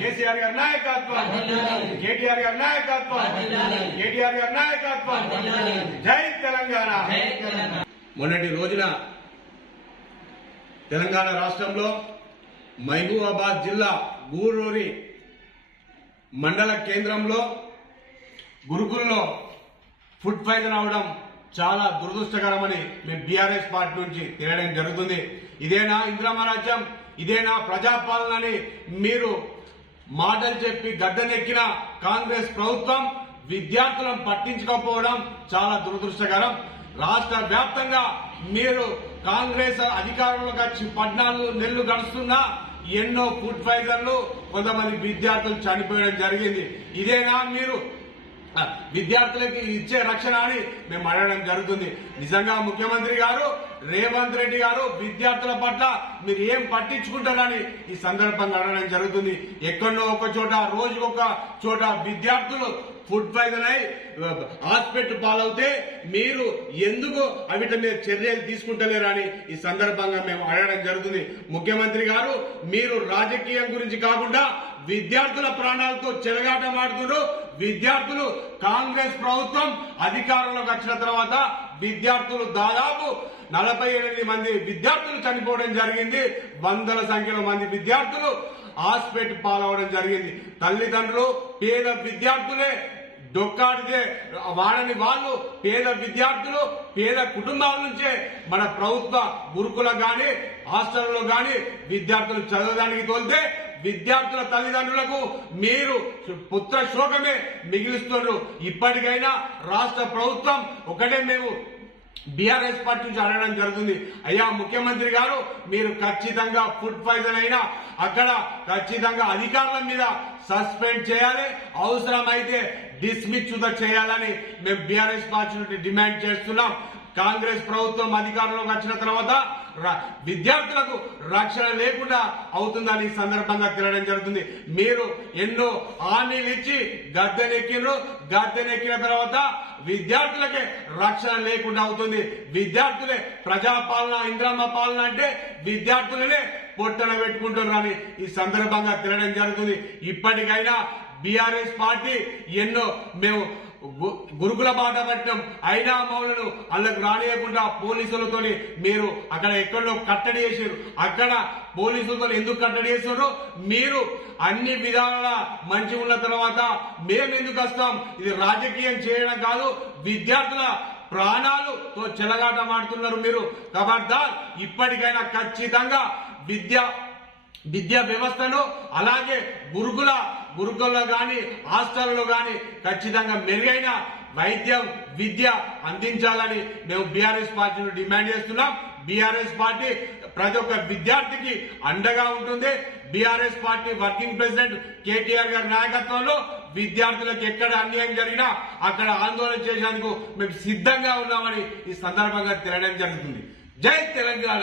కేసీఆర్ గారి నాయకత్వం, కేటీఆర్ గారి నాయకత్వం, కేటీఆర్ గారి నాయకత్వం. జై తెలంగాణ. మొన్నటి రోజున తెలంగాణ రాష్ట్రంలో మహబూబాబాద్ జిల్లా గూడూరు మండల కేంద్రంలో గురుకుల్లో ఫుడ్ పాయిజన్ అవడం చాలా దురదృష్టకరమని మేము బీఆర్ఎస్ పార్టీ నుంచి తెలియడం జరుగుతుంది. ఇదేనా ఇందిరమ్మ రాజ్యం, ఇదేనా ప్రజాపాలన అని మీరు మాటలు చెప్పి గద్దెనెక్కిన కాంగ్రెస్ ప్రభుత్వం విద్యార్థులను పట్టించుకోకపోవడం చాలా దురదృష్టకరం. రాష్ట్ర వ్యాప్తంగా మీరు కాంగ్రెస్ అధికారంలోకి వచ్చి 14 నెలలు గడుస్తున్నా ఎన్నో ఫుడ్ పాయిజన్లు, కొంతమంది విద్యార్థులు చనిపోయడం జరిగింది. ఇదేనా మీరు విద్యార్థులకి ఇచ్చే రక్షణ అని మేము అడగడం జరుగుతుంది. నిజంగా ముఖ్యమంత్రి గారు రేవంత్ రెడ్డి గారు విద్యార్థుల పట్ల మీరు ఏం పట్టించుకుంటారని ఈ సందర్భంగా అడగడం జరుగుతుంది. ఎక్కడో ఒక చోట రోజుకొక చోట విద్యార్థులు ఫుడ్ పాయిజన్ అయి హాస్పిటల్ పాలవుతే మీరు ఎందుకు అవిట మీద చర్యలు తీసుకుంటలేరని ఈ సందర్భంగా మేము అడగడం జరుగుతుంది. ముఖ్యమంత్రి గారు మీరు రాజకీయం గురించి కాకుండా విద్యార్థుల ప్రాణాలతో చెలగాటమాడుతున్నారు. విద్యార్థులు కాంగ్రెస్ ప్రభుత్వం అధికారంలోకి వచ్చిన తర్వాత విద్యార్థులు దాదాపు 48 మంది విద్యార్థులు చనిపోవడం జరిగింది. వందల సంఖ్యలో మంది విద్యార్థులు హాస్పిటల్ పాలవడం జరిగింది. తల్లిదండ్రులు పేద విద్యార్థులే డొక్కాడితే వాడని వాళ్ళు పేద విద్యార్థులు పేద కుటుంబాల నుంచే మన ప్రభుత్వ గురుకుల గాని హాస్టల్లో గాని విద్యార్థులు చదవడానికి తోలితే విద్యార్థుల తల్లిదండ్రులకు మీరు పుత్ర శోకమే మిగిలిస్తున్నారు. ఇప్పటికైనా రాష్ట్ర ప్రభుత్వం ఒకటే మేము బీఆర్ఎస్ పార్టీ నుంచి అడగడం జరుగుతుంది. అయ్యా ముఖ్యమంత్రి గారు మీరు ఖచ్చితంగా ఫుడ్ పాయిజన్ అయినా అక్కడ ఖచ్చితంగా అధికారుల మీద సస్పెండ్ చేయాలి, అవసరమైతే డిస్మిస్ చేయాలని మేము బీఆర్ఎస్ పార్టీ నుండి డిమాండ్ చేస్తున్నాం. కాంగ్రెస్ ప్రభుత్వం అధికారంలోకి వచ్చిన తర్వాత విద్యార్థులకు రక్షణ లేకుండా అవుతుందని ఈ సందర్భంగా తెలియడం జరుగుతుంది. మీరు ఎన్నో హామీలు ఇచ్చి గద్దెనెక్కిన తర్వాత విద్యార్థులకే రక్షణ లేకుండా అవుతుంది. విద్యార్థులే ప్రజాపాలన ఇందిరమ్మ పాలన అంటే విద్యార్థులనే పొట్టన పెట్టుకుంటున్నారని ఈ సందర్భంగా తెలియడం జరుగుతుంది. ఇప్పటికైనా బీఆర్ఎస్ పార్టీ ఎన్నో మేము గురుకుల బాట పట్టడం అయినా మౌలను అందులోకి రానియకుండా పోలీసులతో మీరు అక్కడ ఎక్కడో కట్టడి చేశారు. అక్కడ పోలీసులతో ఎందుకు కట్టడి చేశారు? మీరు అన్ని విధాల మంచి ఉన్న తర్వాత మేము ఎందుకు వస్తాం? ఇది రాజకీయం చేయడం కాదు, విద్యార్థుల ప్రాణాలతో చెలగాటమాడుతున్నారు మీరు. ఖబర్దార్, ఇప్పటికైనా ఖచ్చితంగా విద్యా వ్యవస్థను అలాగే గురుకుల్లో గాని హాస్టల్లో గాని ఖచ్చితంగా మెరుగైన వైద్యం విద్య అందించాలని మేము బీఆర్ఎస్ పార్టీని డిమాండ్ చేస్తున్నాం. బీఆర్ఎస్ పార్టీ ప్రతి ఒక్క విద్యార్థికి అండగా ఉంటుంది. BRS party working president KTR గారి నాయకత్వంలో విద్యార్థులకు ఎక్కడ అన్యాయం జరిగినా అక్కడ ఆందోళన చేసేందుకు మేము సిద్ధంగా ఉన్నామని ఈ సందర్భంగా తెలియడం జరుగుతుంది. జై తెలంగాణ.